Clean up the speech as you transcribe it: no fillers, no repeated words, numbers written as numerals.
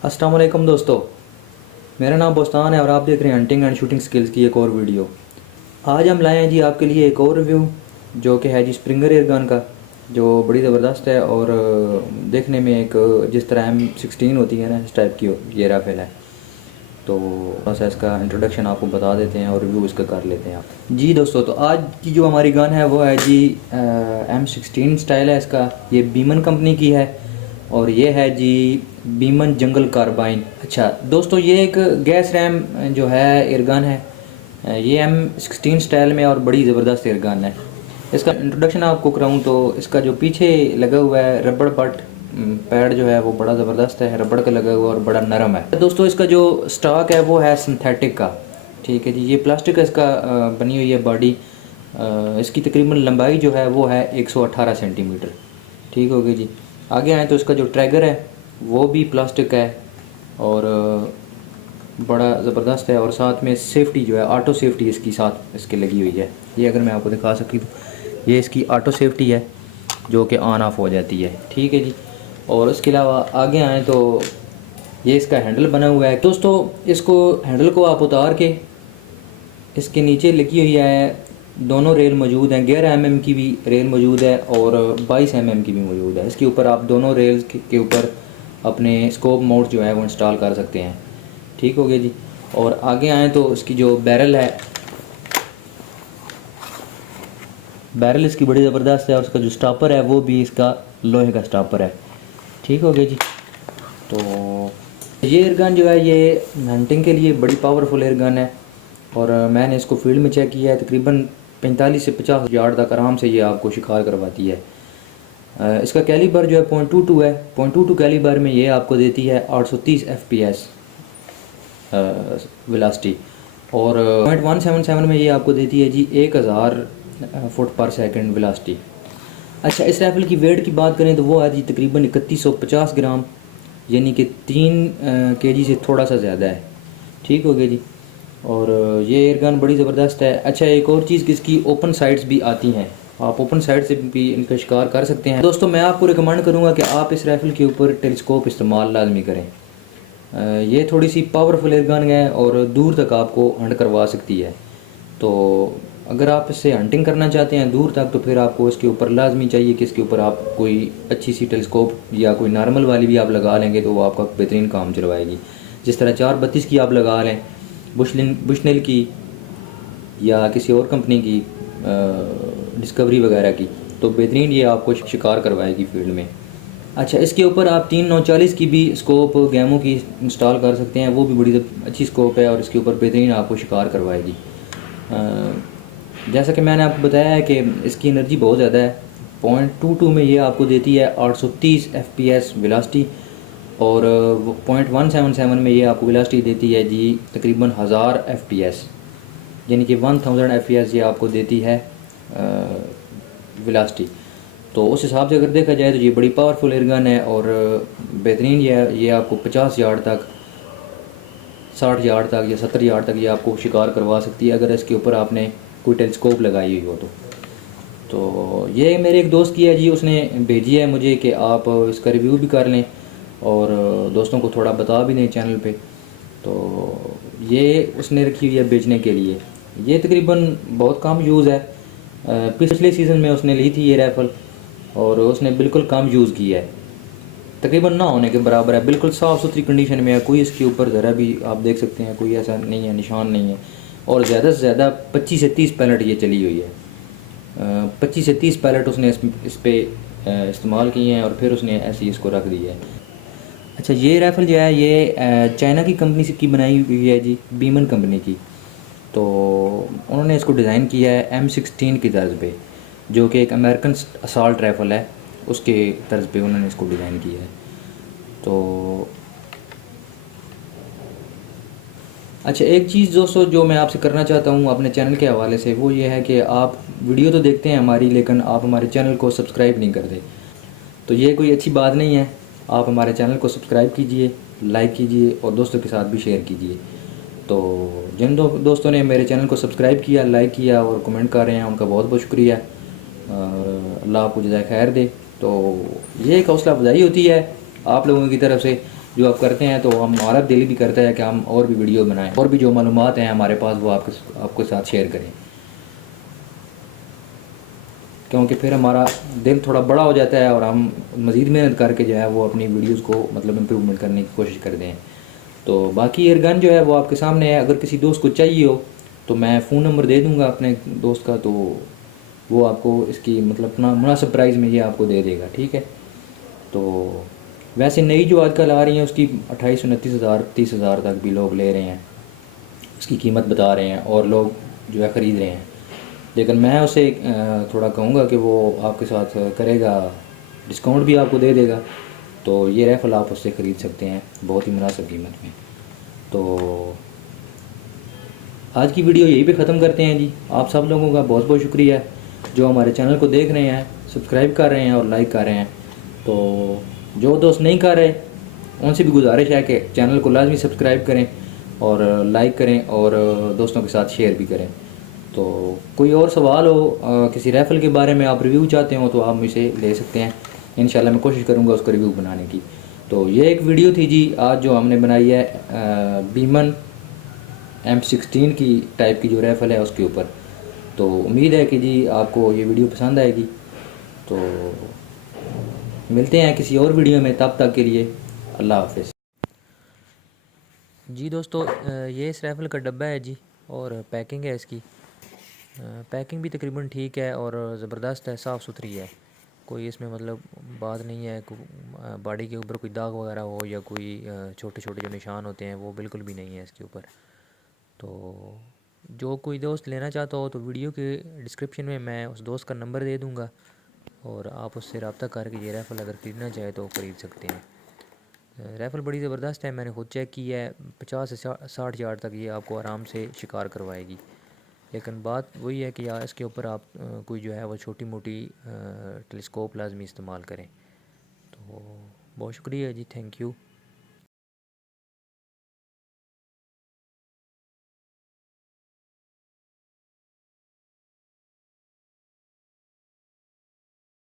अस्सलाम वालेकुम दोस्तों, मेरा नाम बोस्तान है और आप देख रहे हैं हंटिंग एंड शूटिंग स्किल्स की एक और वीडियो। आज हम लाए हैं जी आपके लिए एक और रिव्यू जो कि है जी स्प्रिंगर एयरगन का, जो बड़ी ज़बरदस्त है और देखने में एक जिस तरह M16 होती है ना, इस टाइप की ये राइफल है। तो बस इसका इंट्रोडक्शन आपको बता देते हैं और रिव्यू इसका कर लेते हैं आप जी। दोस्तों, तो आज की जो हमारी गन है वो है जी M16 स्टाइल है इसका। ये बीमन कंपनी की है और ये है जी बीमन जंगल कार्बाइन। अच्छा दोस्तों, ये एक गैस रैम जो है एयरगन है, ये M16 स्टाइल में और बड़ी ज़बरदस्त एयरगन है। इसका इंट्रोडक्शन आपको कराऊं तो इसका जो पीछे लगा हुआ है रबड़ बट पैड जो है वो बड़ा ज़बरदस्त है, रबड़ का लगा हुआ और बड़ा नरम है। दोस्तों, इसका जो स्टॉक है वो है सिंथेटिक का, ठीक है जी। ये प्लास्टिक का इसका बनी हुई है बॉडी। इसकी तकरीबन लंबाई जो है वो है 118 सेंटीमीटर, ठीक हो गई जी। आगे आए तो इसका जो ट्रैगर है वो भी प्लास्टिक का है और बड़ा ज़बरदस्त है। और साथ में सेफ्टी जो है, ऑटो सेफ्टी इसकी साथ इसके लगी हुई है। ये अगर मैं आपको दिखा सकती तो ये इसकी ऑटो सेफ्टी है जो कि ऑन ऑफ हो जाती है, ठीक है जी। और इसके अलावा आगे आए तो ये इसका हैंडल बना हुआ है। दोस्तों, इसको हैंडल को आप उतार के इसके नीचे लगी हुई है दोनों रेल मौजूद हैं। 11 mm की भी रेल मौजूद है और 22 mm की भी मौजूद है। इसके ऊपर आप दोनों रेल के ऊपर अपने स्कोप माउंट जो है वो इंस्टॉल कर सकते हैं, ठीक हो गया जी। और आगे आए तो इसकी जो बैरल है, बैरल इसकी बड़ी ज़बरदस्त है और उसका जो स्टॉपर है वो भी इसका लोहे का स्टॉपर है, ठीक हो गया जी। तो ये एयरगन जो है ये हंटिंग के लिए बड़ी पावरफुल एयरगन है और मैंने इसको फील्ड में चेक किया है। तकरीबन 45 से 50 यार्ड तक आराम से ये आपको शिकार करवाती है। इसका कैलिबर जो है 0.22 है। 0.22 कैलिबर में ये आपको देती है 830 FPS वेलोसिटी और 0.177 में ये आपको देती है जी 1000 फुट पर सेकंड वेलोसिटी। अच्छा, इस राइफल की वेट की बात करें तो वो है जी तकरीबन 3150 ग्राम, यानी कि 3 kg से थोड़ा सा ज़्यादा है, ठीक हो गया जी। और ये एयरगन बड़ी ज़बरदस्त है। अच्छा, एक और चीज़ कि इसकी ओपन साइड्स भी आती हैं, आप ओपन साइड से भी इनका शिकार कर सकते हैं। दोस्तों, मैं आपको रिकमेंड करूँगा कि आप इस राइफ़ल के ऊपर टेलीस्कोप इस्तेमाल लाजमी करें। ये थोड़ी सी पावरफुल एयरगन है और दूर तक आपको हंट करवा सकती है। तो अगर आप इससे हंटिंग करना चाहते हैं दूर तक तो फिर आपको इसके ऊपर लाजमी चाहिए कि इसके ऊपर आप कोई अच्छी सी टेलीस्कोप या कोई नॉर्मल वाली भी आप लगा लेंगे तो वो आपका बेहतरीन काम चलवाएगी। जिस तरह 432 की आप लगा लें, बुशनेल की या किसी और कंपनी की, डिस्कवरी वगैरह की, तो बेहतरीन ये आपको शिकार करवाएगी फील्ड में। अच्छा, इसके ऊपर आप 3940 की भी स्कोप गैमो की इंस्टॉल कर सकते हैं, वो भी बड़ी अच्छी स्कोप है और इसके ऊपर बेहतरीन आपको शिकार करवाएगी। जैसा कि मैंने आपको बताया है कि इसकी एनर्जी बहुत ज़्यादा है। 0.22 में ये आपको देती है 830 FPS वेलोसिटी और 0.177 में ये आपको वेलोसिटी देती है जी तकरीबन 1000 FPS, यानी कि 1000 FPS ये आपको देती है वेलोसिटी। तो उस हिसाब से अगर देखा जाए तो ये बड़ी पावरफुल एयरगन है और बेहतरीन ये आपको 50 यार्ड तक, 60 यार्ड तक या 70 यार्ड तक ये आपको शिकार करवा सकती है अगर इसके ऊपर आपने कोई टेलीस्कोप लगाई हुई हो तो ये मेरे एक दोस्त की है जी, उसने भेजी है मुझे कि आप इसका रिव्यू भी कर लें और दोस्तों को थोड़ा बता भी दें चैनल पे। तो ये उसने रखी हुई है बेचने के लिए। ये तकरीबन बहुत कम यूज़ है। पिछले सीज़न में उसने ली थी ये राइफ़ल और उसने बिल्कुल कम यूज़ की है, तकरीबन ना होने के बराबर है। बिल्कुल साफ़ सुथरी कंडीशन में है, कोई इसके ऊपर ज़रा भी आप देख सकते हैं कोई ऐसा नहीं है, निशान नहीं है। और ज़्यादा से ज़्यादा 25 से 30 पैलेट ये चली हुई है। 25 से 30 पैलेट उसने इस पे इस्तेमाल किए हैं और फिर उसने ऐसे ही इसको रख दिया है। अच्छा, ये राइफ़ल जो है ये चाइना की कंपनी से की बनाई हुई है जी, बीमन कंपनी की। तो उन्होंने इसको डिज़ाइन किया है M16 की तर्ज पे, जो कि एक अमेरिकन असॉल्ट राइफ़ल है, उसके तर्ज पे उन्होंने इसको डिज़ाइन किया है। तो अच्छा, एक चीज़ दोस्तों जो मैं आपसे करना चाहता हूँ अपने चैनल के हवाले से, वो ये है कि आप वीडियो तो देखते हैं हमारी, लेकिन आप हमारे चैनल को सब्सक्राइब नहीं करते। तो ये कोई अच्छी बात नहीं है। आप हमारे चैनल को सब्सक्राइब कीजिए, लाइक कीजिए और दोस्तों के साथ भी शेयर कीजिए। तो जिन दोस्तों ने मेरे चैनल को सब्सक्राइब किया, लाइक किया और कमेंट कर रहे हैं, उनका बहुत बहुत शुक्रिया और अल्लाह आपको जज़ाए खैर दे। तो ये एक हौसला अफजाई होती है आप लोगों की तरफ से जो आप करते हैं, तो हमारा दिल भी करता है कि हम और भी वीडियो बनाएं, और भी जो मालूमात हैं हमारे पास वो आपके साथ शेयर करें, क्योंकि फिर हमारा दिल थोड़ा बड़ा हो जाता है और हम मज़ीद मेहनत करके जो है वो अपनी वीडियोस को मतलब इम्प्रूवमेंट करने की कोशिश करते हैं। तो बाकी एयरगन जो है वो आपके सामने है। अगर किसी दोस्त को चाहिए हो तो मैं फ़ोन नंबर दे दूँगा अपने दोस्त का, तो वो आपको इसकी मतलब अपना मुनासिब प्राइस में ये आपको दे देगा, ठीक है। तो वैसे नई जो आजकल आ रही हैं उसकी 28-29 हज़ार 30 हज़ार तक भी लोग ले रहे हैं, उसकी कीमत बता रहे हैं और लोग जो है ख़रीद रहे हैं। लेकिन मैं उसे थोड़ा कहूँगा कि वो आपके साथ करेगा, डिस्काउंट भी आपको दे देगा। तो ये राइफ़ल आप उससे ख़रीद सकते हैं बहुत ही मुनासिब कीमत में। तो आज की वीडियो यहीं पे ख़त्म करते हैं जी। आप सब लोगों का बहुत बहुत शुक्रिया जो हमारे चैनल को देख रहे हैं, सब्सक्राइब कर रहे हैं और लाइक कर रहे हैं। तो जो दोस्त नहीं कर रहे उनसे भी गुजारिश है कि चैनल को लाजमी सब्सक्राइब करें और लाइक करें और दोस्तों के साथ शेयर भी करें। तो कोई और सवाल हो, किसी राइफ़ल के बारे में आप रिव्यू चाहते हो तो आप मुझसे ले सकते हैं। इंशाल्लाह मैं कोशिश करूँगा उसका रिव्यू बनाने की। तो ये एक वीडियो थी जी आज जो हमने बनाई है बीमन M16 की टाइप की जो राइफ़ल है उसके ऊपर। तो उम्मीद है कि जी आपको ये वीडियो पसंद आएगी। तो मिलते हैं किसी और वीडियो में, तब तक के लिए अल्लाह हाफ़िज़। जी दोस्तों, ये इस राइफ़ल का डब्बा है जी और पैकिंग है इसकी। पैकिंग भी तकरीबन ठीक है और ज़बरदस्त है, साफ़ सुथरी है। कोई इसमें मतलब बात नहीं है बॉडी के ऊपर कोई दाग वगैरह हो या कोई छोटे छोटे जो निशान होते हैं वो बिल्कुल भी नहीं है इसके ऊपर। तो जो कोई दोस्त लेना चाहता हो तो वीडियो के डिस्क्रिप्शन में मैं उस दोस्त का नंबर दे दूँगा और आप उससे रब्ता करके ये राइफ़ल अगर ख़रीदना चाहे तो ख़रीद सकते हैं। राइफ़ल बड़ी ज़बरदस्त है, मैंने ख़ुद चेक की है। 50 से 60 यार्ड तक ये आपको आराम से शिकार करवाएगी। लेकिन बात वही है कि यार इसके ऊपर आप कोई जो है वो छोटी मोटी टेलीस्कोप लाजमी इस्तेमाल करें। तो बहुत शुक्रिया जी, थैंक यू।